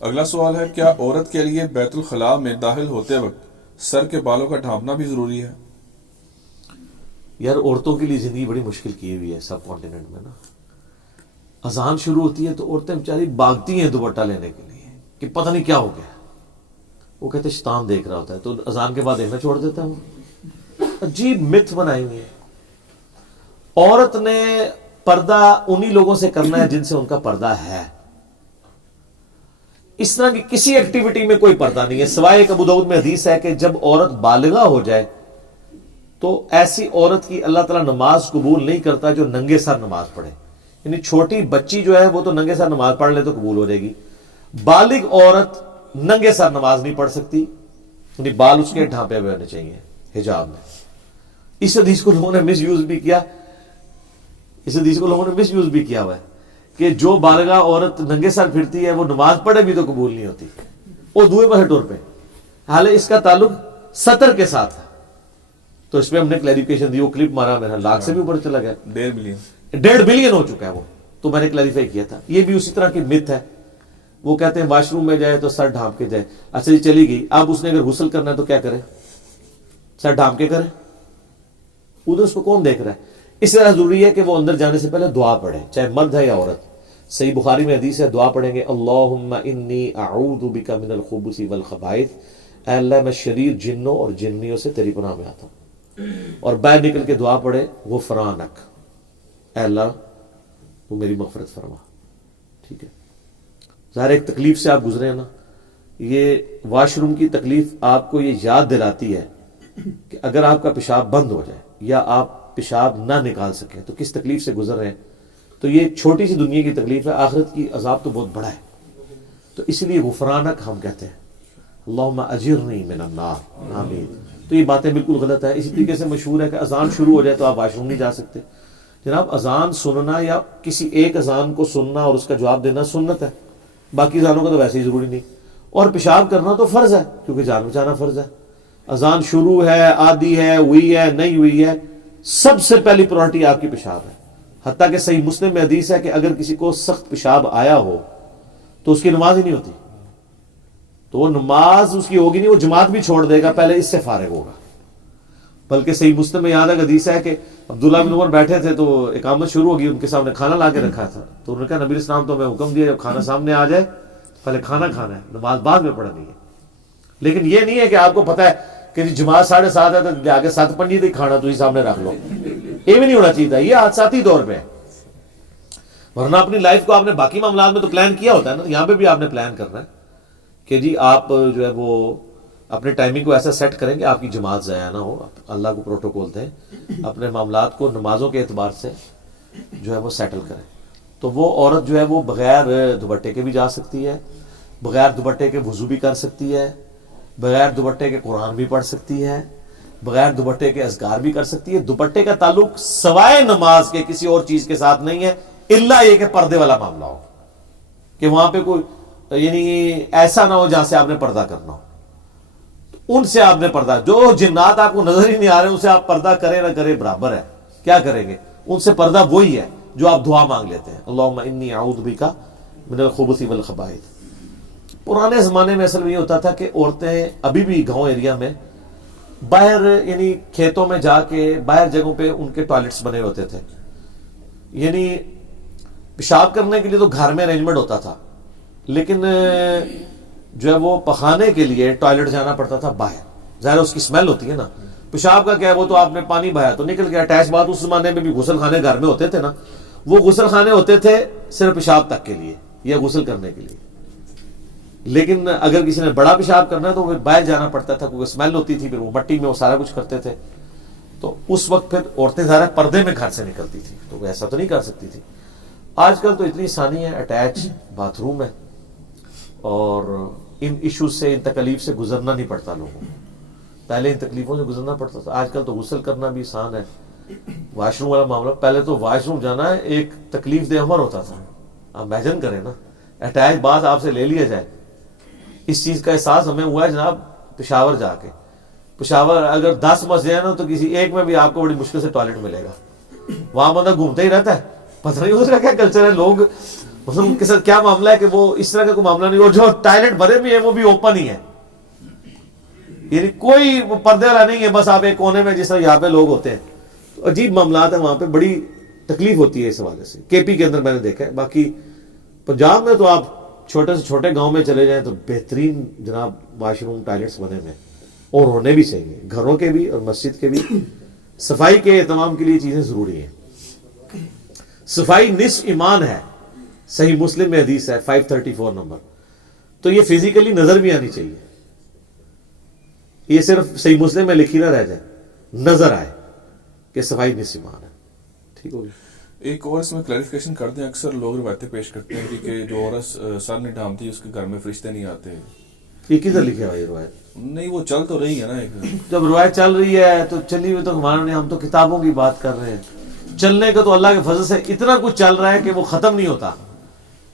اگلا سوال ہے، کیا عورت کے لیے بیت الخلاء میں داخل ہوتے وقت سر کے بالوں کا ڈھانپنا بھی ضروری ہے؟ یار عورتوں کے لیے زندگی بڑی مشکل کی ہوئی ہے سب کانٹیننٹ میں نا. اذان شروع ہوتی ہے تو عورتیں بیچاری بھاگتی ہیں دوپٹہ لینے کے لیے کہ پتہ نہیں کیا ہو گیا. وہ کہتے شیطان دیکھ رہا ہوتا ہے تو اذان کے بعد دیکھنا چھوڑ دیتا ہے. وہ عجیب متھ بنائی ہوئی ہے. عورت نے پردہ انہی لوگوں سے کرنا ہے جن سے ان کا پردہ ہے. اس طرح کی کسی ایکٹیویٹی میں کوئی پردہ نہیں ہے سوائے ایک ابو داؤد میں حدیث ہے کہ جب عورت بالغہ ہو جائے تو ایسی عورت کی اللہ تعالیٰ نماز قبول نہیں کرتا جو ننگے سر نماز پڑھے. یعنی چھوٹی بچی جو ہے وہ تو ننگے سر نماز پڑھ لے تو قبول ہو جائے گی. بالغ عورت ننگے سر نماز نہیں پڑھ سکتی، یعنی بال اس کے ڈھانپے ہوئے ہونے چاہیے حجاب میں. اس حدیث کو لوگوں نے مس یوز بھی کیا، اس حدیث کو لوگوں نے مس یوز بھی کیا ہوا ہے کہ جو بالغہ عورت ننگے سر پھرتی ہے وہ نماز پڑھے بھی تو قبول نہیں ہوتی، وہ دوئے پر ٹور پہ. حالانکہ اس کا تعلق سطر کے ساتھ ہے. تو اس پہ ہم نے کلیریفیکیشن دی. وہ کلپ مارا میرا لاکھ سے بھی اوپر چلا گیا، 1.5 بلین ہو چکا ہے وہ. تو میں نے کلیریفائی کیا تھا. یہ بھی اسی طرح کی مت ہے. وہ کہتے ہیں واش روم میں جائے تو سر ڈھانپ کے جائے. اچھا جی چلی گئی، اب اس نے اگر غسل کرنا ہے تو کیا کرے؟ سر ڈھانپ کے کرے. ادھر اس کو کون دیکھ رہا ہے؟ اس طرح ضروری ہے کہ وہ اندر جانے سے پہلے دعا پڑھے، چاہے مرد ہے یا عورت. صحیح بخاری میں حدیث ہے، دعا پڑھیں گے اللہم انی اعوذ بک من الخبث والخبائث. اے اللہ میں شریر جنوں اور جنیوں سے تیری پناہ میں آتا ہوں. اور باہر نکل کے دعا پڑھے غفرانک، اے اللہ تو میری مغفرت فرما. ٹھیک ہے. ظاہر ایک تکلیف سے آپ گزرے ہیں نا. یہ واش روم کی تکلیف آپ کو یہ یاد دلاتی ہے کہ اگر آپ کا پیشاب بند ہو جائے یا آپ پیشاب نہ نکال سکیں تو کس تکلیف سے گزر رہے ہیں. تو یہ چھوٹی سی دنیا کی تکلیف ہے، آخرت کی عذاب تو بہت بڑا ہے. تو اس لیے غفرانک ہم کہتے ہیں، اللہم اجرنی من النار. آمین. تو یہ باتیں بالکل غلط ہے. اسی طریقے سے مشہور ہے کہ اذان شروع ہو جائے تو آپ واش روم نہیں جا سکتے. جناب اذان سننا یا کسی ایک اذان کو سننا اور اس کا جواب دینا سنت ہے، باقی اذانوں کا تو ویسے ہی ضروری نہیں. اور پیشاب کرنا تو فرض ہے کیونکہ جان بچانا فرض ہے. اذان شروع ہے، آدھی ہے، ہوئی ہے، نہیں ہوئی ہے، سب سے پہلی پرائرٹی آپ کی پیشاب ہے. حتیٰ کہ صحیح مسلم میں حدیث ہے کہ اگر کسی کو سخت پیشاب آیا ہو تو اس کی نماز ہی نہیں ہوتی. تو وہ نماز اس کی ہوگی نہیں، وہ جماعت بھی چھوڑ دے گا، پہلے اس سے فارغ ہوگا. بلکہ صحیح مسلم میں یاد ہے حدیث ہے کہ عبداللہ بن عمر بیٹھے تھے تو اقامت شروع ہوگی، ان کے سامنے کھانا لا کے رکھا تھا. تو انہوں نے کہا نبی اسلام تو ہمیں حکم دیا جب کھانا سامنے آ جائے پہلے کھانا کھانا ہے، نماز بعد میں پڑھنی ہے. لیکن یہ نہیں ہے کہ آپ کو پتہ ہے کہ جماعت 7:30 ہے تو آگے 7:25 تک کھانا تو ہی سامنے رکھ لو. یہ بھی نہیں ہونا چاہیے تھا. یہ حادثاتی طور پہ ہے. ورنہ اپنی لائف کو آپ نے باقی معاملات میں تو پلان کیا ہوتا ہے نا. یہاں پہ بھی آپ نے پلان کرنا ہے کہ جی آپ جو ہے وہ اپنے ٹائمنگ کو ایسا سیٹ کریں کہ آپ کی جماعت ضائع نہ ہو. اللہ کو پروٹوکول دیں، اپنے معاملات کو نمازوں کے اعتبار سے جو ہے وہ سیٹل کریں. تو وہ عورت جو ہے وہ بغیر دوپٹے کے بھی جا سکتی ہے، بغیر دوپٹے کے وضو بھی کر سکتی ہے، بغیر دوپٹے کے قرآن بھی پڑھ سکتی ہے، بغیر دوپٹے کے اذکار بھی کر سکتی ہے. دوپٹے کا تعلق سوائے نماز کے کسی اور چیز کے ساتھ نہیں ہے، الا یہ کہ پردے والا معاملہ ہو کہ وہاں پہ کوئی یعنی ایسا نہ ہو جہاں سے آپ نے پردہ کرنا ہو. ان سے آپ نے پردہ، جو جنات آپ کو نظر ہی نہیں آ رہے ان سے آپ پردہ کریں نہ کریں برابر ہے. کیا کریں گے؟ ان سے پردہ وہی ہے جو آپ دعا مانگ لیتے ہیں اللہم انی اعوذ بک من الخبث والخبائث. پرانے زمانے میں اصل میں یہ ہوتا تھا کہ عورتیں ابھی بھی گاؤں ایریا میں باہر یعنی کھیتوں میں جا کے باہر جگہوں پہ ان کے ٹوائلٹس بنے ہوتے تھے. یعنی پیشاب کرنے کے لیے تو گھر میں ارینجمنٹ ہوتا تھا، لیکن جو ہے وہ پخانے کے لیے ٹوائلٹ جانا پڑتا تھا باہر. ظاہر اس کی اسمیل ہوتی ہے نا. پیشاب کا کیا ہے، وہ تو آپ نے پانی بہایا تو نکل گیا. اٹیچ بات اس زمانے میں بھی غسل خانے گھر میں ہوتے تھے نا. وہ غسل خانے ہوتے تھے صرف پیشاب تک کے لیے یا غسل کرنے کے لیے. لیکن اگر کسی نے بڑا پیشاب کرنا ہے تو پھر باہر جانا پڑتا تھا کیونکہ اسمیل ہوتی تھی، پھر وہ مٹی میں وہ سارا کچھ کرتے تھے. تو اس وقت پھر عورتیں ظاہر پردے میں گھر سے نکلتی تھی تو ایسا تو نہیں کر سکتی تھی. آج کل تو اتنی آسانی ہے، اٹیچ باتھ روم ہے اور ان ایشوز سے، ان تکلیف سے گزرنا نہیں پڑتا لوگوں کو. پہلے ان تکلیفوں سے گزرنا پڑتا تھا. آج کل تو غسل کرنا بھی آسان ہے. واش روم والا معاملہ، پہلے تو واش روم جانا ہے ایک تکلیف دہ عمر ہوتا تھا. آپ امیجن کریں نا، اٹیچ بات آپ سے لے لیا جائے. اس چیز کا احساس ہمیں ہوا ہے جناب پشاور جا کے. پشاور اگر 10 مسجد ہیں نا تو کسی ایک میں بھی آپ کو بڑی مشکل سے ٹوائلٹ ملے گا. وہاں بندہ گھومتا ہی رہتا ہے، پتہ نہیں اس کا کیا کلچر ہے. لوگ مسلم کے ساتھ کیا معاملہ ہے کہ وہ اس طرح کا کوئی معاملہ نہیں, اور جو ٹائلٹ بھرے بھی ہیں وہ بھی اوپن ہی ہے, یعنی کوئی پردے والا نہیں ہے, بس آپ ایک کونے میں جس طرح یہاں پہ لوگ ہوتے ہیں. تو عجیب معاملات ہیں وہاں پہ, بڑی تکلیف ہوتی ہے اس حوالے سے. کے پی کے اندر میں نے دیکھا ہے, باقی پنجاب میں تو آپ چھوٹے سے چھوٹے گاؤں میں چلے جائیں تو بہترین جناب واش روم ٹائلٹس بنے ہوئے, اور ہونے بھی چاہیے, گھروں کے بھی اور مسجد کے بھی. صفائی کے اہتمام کے لیے چیزیں ضروری ہیں. صفائی نصف ایمان ہے, صحیح مسلم میں حدیث ہے 534 نمبر. تو یہ فزیکلی نظر بھی آنی چاہیے, یہ صرف صحیح مسلم میں لکھی نہ رہ جائے, نظر آئے کہ صفائی نصف ایمان ہے. ٹھیک ہوگی. ایک اور اس میں کلیریفیکیشن کر دیں, اکثر لوگ روایتیں پیش کرتے ہیں کہ جو عورت سر نہیں ڈھانپتی اس کے گھر میں فرشتے نہیں آتے. یہ کدھر لکھے ہوا یہ روایت؟ نہیں, وہ چل تو رہی ہے نا. ایک جب روایت چل رہی ہے تو چلی ہوئی تو ہمارے, ہم تو کتابوں کی بات کر رہے ہیں. چلنے کا تو اللہ کے فضل سے اتنا کچھ چل رہا ہے کہ وہ ختم نہیں ہوتا.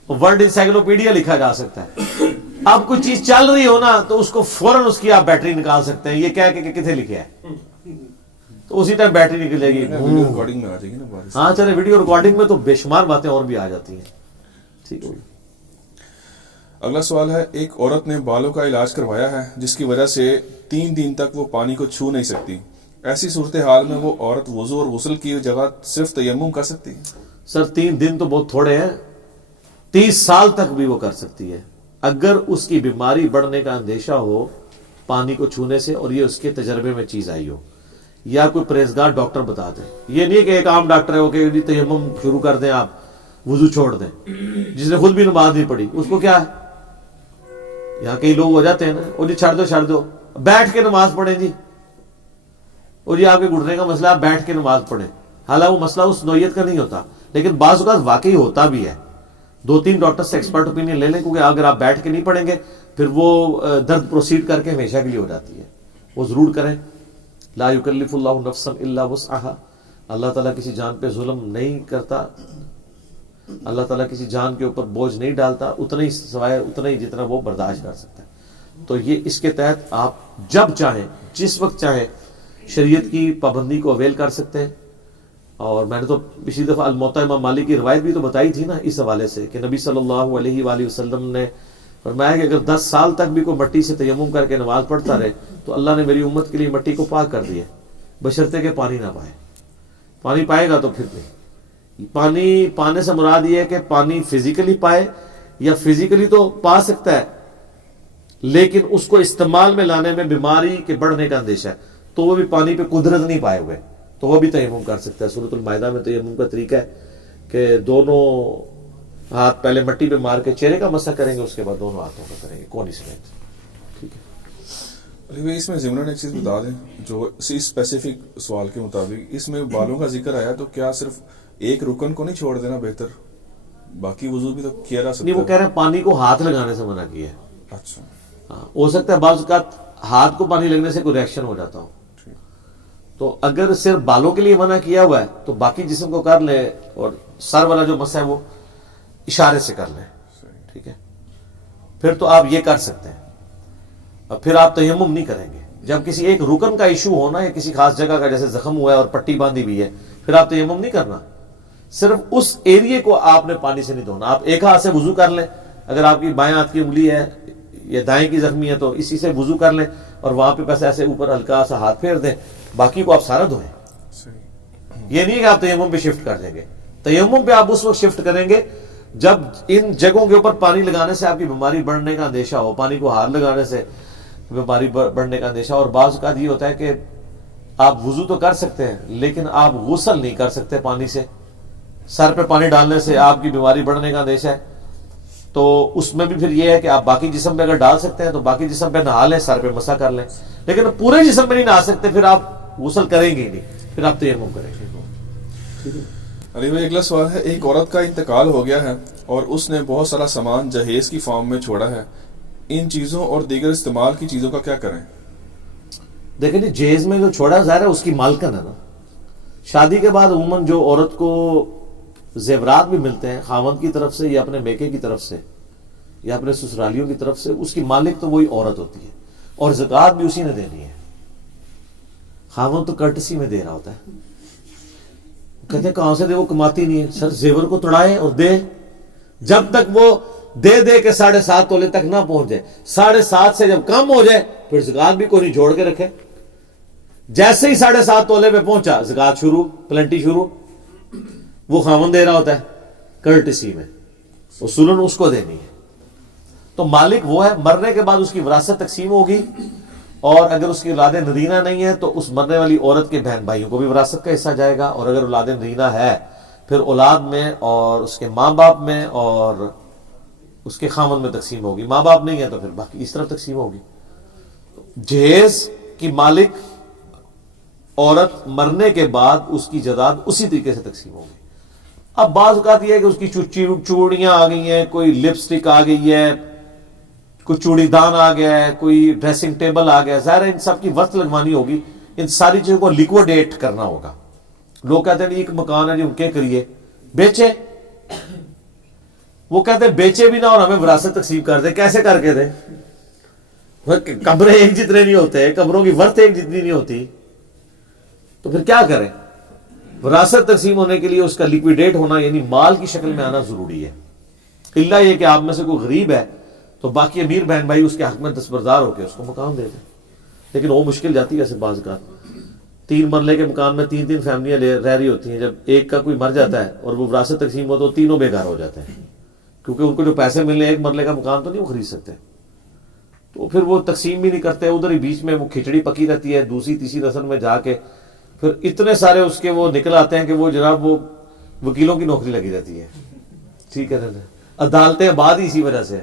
ورلڈ انسائکلوپیڈیا لکھا جا سکتا ہے. اب کوئی چیز چل رہی ہو نا تو اس کو فوراً اس کی آپ بیٹری نکال سکتے ہیں, یہ کہہ کے کتنے لکھے ہے تو اسی ٹائم بیٹری نکلے گی. ویڈیو ریکارڈنگ میں آ جائے گی نا بات. ہاں چلے, ویڈیو ریکارڈنگ میں تو بے شمار باتیں اور بھی آ جاتی ہیں. ٹھیک ہوگی. اگلا سوال ہے, ایک عورت نے بالوں کا علاج کروایا ہے جس کی وجہ سے 3 دن تک وہ پانی کو چھو نہیں سکتی. ایسی صورتحال میں وہ عورت وضو اور غسل کی جگہ صرف تیمم کر سکتی ہے؟ سر 3 دن تو بہت تھوڑے ہیں, 30 سال تک بھی وہ کر سکتی ہے اگر اس کی بیماری بڑھنے کا اندیشہ ہو پانی کو چھونے سے, اور یہ اس کے تجربے میں چیز آئی ہو, یا کوئی پرہیزگار ڈاکٹر بتا دیں. یہ نہیں کہ ایک عام ڈاکٹر ہے وہ کہ تیمم شروع کر دیں, آپ وضو چھوڑ دیں, جس نے خود بھی نماز نہیں پڑھی اس کو کیا ہے. یہاں کئی لوگ ہو جاتے ہیں نا, وہ جی چھڑ دو بیٹھ کے نماز پڑھیں جی, اور جی آپ کے گھٹنے کا مسئلہ آپ بیٹھ کے نماز پڑھیں. حالانکہ وہ مسئلہ اس نوعیت کا نہیں ہوتا, لیکن بعض اوقات واقعی ہوتا بھی ہے. 2-3 ڈاکٹر سے ایکسپرٹ اوپینین لے لیں, کیونکہ اگر آپ بیٹھ کے نہیں پڑھیں گے پھر وہ درد پروسیڈ کر کے ہمیشہ کے لیے ہو جاتی ہے. وہ ضرور کریں. لا یکلف اللہ نفسا الا وسعها, اللہ تعالیٰ کسی جان پہ ظلم نہیں کرتا, اللہ تعالیٰ کسی جان کے اوپر بوجھ نہیں ڈالتا, اتنا ہی سوائے اتنا ہی جتنا وہ برداشت کر سکتا ہے. تو یہ اس کے تحت آپ جب چاہیں جس وقت چاہیں شریعت کی پابندی کو اویل کر سکتے ہیں. اور میں نے تو پچھلی دفعہ الموطا امام مالک کی روایت بھی تو بتائی تھی نا اس حوالے سے کہ نبی صلی اللہ علیہ وآلہ وسلم نے فرمایا کہ اگر 10 سال تک بھی کوئی مٹی سے تیمم کر کے نماز پڑھتا رہے تو اللہ نے میری امت کے لیے مٹی کو پاک کر دیا, بشرطے کہ پانی نہ پائے. پانی پائے گا تو پھر نہیں. پانی پانے سے مراد یہ ہے کہ پانی فزیکلی پائے, یا فزیکلی تو پا سکتا ہے لیکن اس کو استعمال میں لانے میں بیماری کے بڑھنے کا اندیشہ ہے, تو وہ بھی پانی پہ قدرت نہیں پائے ہوئے تو وہ بھی تیمم کر سکتا ہے. سورۃ المائدہ میں تیمم کا طریقہ ہے کہ دونوں ہاتھ پہلے مٹی پہ مار کے چہرے کا مسح کریں گے, اس کے بعد دونوں ہاتھوں کا کریں گے کونی سمیت. ٹھیک ہے. علی بھائی اس میں ضمن ایک چیز بتا دیں, جو اسی اسپیسیفک سوال کے مطابق اس میں بالوں کا ذکر آیا تو کیا صرف ایک رکن کو نہیں چھوڑ دینا بہتر, باقی وضو بھی تو کیا جا سکتا ہے؟ نہیں, وہ کہہ رہے ہیں پانی کو ہاتھ لگانے سے منع کیا ہے. اچھا, ہاں ہو سکتا ہے بعض اوقات ہاتھ کو پانی لگنے سے کوئی ریئیکشن ہو جاتا ہو, تو اگر صرف بالوں کے لیے منع کیا ہوا ہے تو باقی جسم کو کر لے, اور سر والا جو مسئلہ ہے وہ اشارے سے کر لیں. ٹھیک ہے, پھر تو آپ یہ کر سکتے ہیں, اور پھر آپ تیمم نہیں کریں گے. جب کسی ایک رکن کا ایشو ہونا ہے کسی خاص جگہ کا, جیسے زخم ہوا ہے اور پٹی باندھی ہوئی ہے, پھر آپ تیمم نہیں کرنا, صرف اس ایریے کو آپ نے پانی سے نہیں دھونا. آپ ایک ہاتھ سے وضو کر لیں, اگر آپ کی بائیں ہاتھ کی انگلی ہے یا دائیں کی زخمی ہے تو اسی سے وضو کر لیں, اور وہاں پہ بس ایسے اوپر ہلکا سا ہاتھ پھیر دیں, باقی کو آپ سارا دھوئیں. یہ نہیں کہ آپ تیمم پہ شفٹ کر دیں گے. تیمم پہ آپ اس وقت شفٹ کریں گے جب ان جگہوں کے اوپر پانی لگانے سے آپ کی بیماری بڑھنے کا اندیشہ ہو. پانی کو ہاتھ لگانے سے بیماری بڑھنے کا اندیشہ. اور بعض اوقات یہ ہوتا ہے کہ آپ وضو تو کر سکتے ہیں لیکن آپ غسل نہیں کر سکتے پانی سے, سر پہ پانی ڈالنے سے آپ کی بیماری بڑھنے کا اندیشہ ہے. تو اس میں بھی پھر یہ ہے کہ آپ باقی جسم پہ اگر ڈال سکتے ہیں تو باقی جسم پہ نہا لیں, سر پہ مسح کر لیں, لیکن پورے جسم پہ نہیں نہا سکتے پھر آپ غسل کریں گے ہی نہیں, پھر آپ تیمم کریں گے. علی بھائی اگلا سوال ہے, ایک عورت کا انتقال ہو گیا ہے اور اس نے بہت سارا سامان جہیز کی فارم میں چھوڑا ہے, ان چیزوں اور دیگر استعمال کی چیزوں کا کیا کریں؟ دیکھیں جی, جہیز میں جو چھوڑا ظاہر ہے اس کی مالکن ہے نا. شادی کے بعد عموماً جو عورت کو زیورات بھی ملتے ہیں خاوند کی طرف سے یا اپنے میکے کی طرف سے یا اپنے سسرالیوں کی طرف سے, اس کی مالک تو وہی عورت ہوتی ہے, اور زکوٰۃ بھی اسی نے دینی ہے. خاوند تو کرٹسی میں دے رہا ہوتا ہے. کہتے ہیں کہاں سے دے, وہ کماتی نہیں ہے. سر زیور کو توڑائے اور دے, جب تک وہ دے دے کے 7.5 تولے تک نہ پہنچ جائے. 7.5 سے جب کم ہو جائے پھر زکات بھی کوئی نہیں جوڑ کے رکھے. جیسے ہی 7.5 تولے پہ پہنچا زکات شروع، پلنٹی شروع. وہ خاوند دے رہا ہوتا ہے کرٹسی میں، اصولاً اس کو دینی ہے. تو مالک وہ ہے. مرنے کے بعد اس کی وراثت تقسیم ہوگی، اور اگر اس کی اولاد نرینہ نہیں ہے تو اس مرنے والی عورت کے بہن بھائیوں کو بھی وراثت کا حصہ جائے گا. اور اگر اولاد نرینہ ہے پھر اولاد میں اور اس کے ماں باپ میں اور اس کے خاوند میں تقسیم ہوگی. ماں باپ نہیں ہے تو پھر باقی اس طرف تقسیم ہوگی. جہیز کی مالک عورت مرنے کے بعد اس کی جائیداد اسی طریقے سے تقسیم ہوگی. اب بعض اوقات یہ ہے کہ اس کی چوڑیاں آ گئی ہیں، کوئی لپسٹک آ گئی ہے، کوئی چوڑی دان آ گیا ہے، کوئی ڈریسنگ ٹیبل آ گیا ہے. ظاہر ہے ان سب کی ورث لگوانی ہوگی. ان ساری چیزوں کو لیکوڈیٹ کرنا ہوگا. لوگ کہتے ہیں ایک مکان ہے جی ان کے کریے، بیچے. وہ کہتے ہیں بیچے بھی نہ اور ہمیں وراثت تقسیم کر دے. کیسے کر کے دیں؟ قبریں ایک جتنے نہیں ہوتے، قبروں کی ورث ایک جتنی نہیں ہوتی، تو پھر کیا کریں؟ وراثت تقسیم ہونے کے لیے اس کا لیکویڈیٹ ہونا یعنی مال کی شکل میں آنا ضروری ہے. الا یہ کہ آپ میں سے کوئی غریب ہے تو باقی امیر بہن بھائی اس کے حق میں دستبردار ہو کے اس کو مکان دے دیں. لیکن وہ مشکل جاتی ہے ایسے بعض کا. 3 مرلے کے مکان میں 3 فیملیاں رہ رہی ہوتی ہیں. جب ایک کا کوئی مر جاتا ہے اور وہ وراثت تقسیم ہو تو تینوں بے گھر ہو جاتے ہیں، کیونکہ ان کو جو پیسے ملنے 1 مرلے کا مکان تو نہیں وہ خرید سکتے. تو پھر وہ تقسیم بھی نہیں کرتے. ادھر ہی بیچ میں وہ کھچڑی پکی رہتی ہے. دوسری تیسری نسل میں جا کے پھر اتنے سارے اس کے وہ نکل آتے ہیں کہ وہ جناب وہ وکیلوں کی نوکری لگی رہتی ہے. ٹھیک ہے نا؟ عدالتیں بعد ہی اسی وجہ سے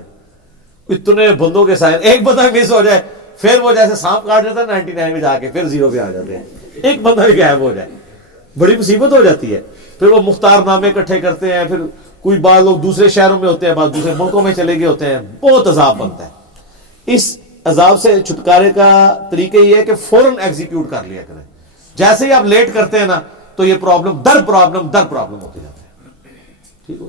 اتنے بندوں کے سائن. ایک بندہ مس ہو جائے پھر وہ جیسے سانپ کاٹ جاتا ہے 99 میں جا کے پھر 0 پہ آ جاتے ہیں. ایک بندہ بھی غائب ہو جائے بڑی مصیبت ہو جاتی ہے. پھر وہ مختار نامے اکٹھے کرتے ہیں. پھر کوئی بعض لوگ دوسرے شہروں میں ہوتے ہیں، بعض دوسرے ملکوں میں چلے گئے ہوتے ہیں. بہت عذاب بنتا ہے. اس عذاب سے چھٹکارے کا طریقہ یہ ہے کہ فوراً ایگزیکیوٹ کر لیا کریں. جیسے ہی آپ لیٹ کرتے ہیں نا تو یہ پرابلم در پرابلم ہوتی جاتی ہے. ٹھیک ہو.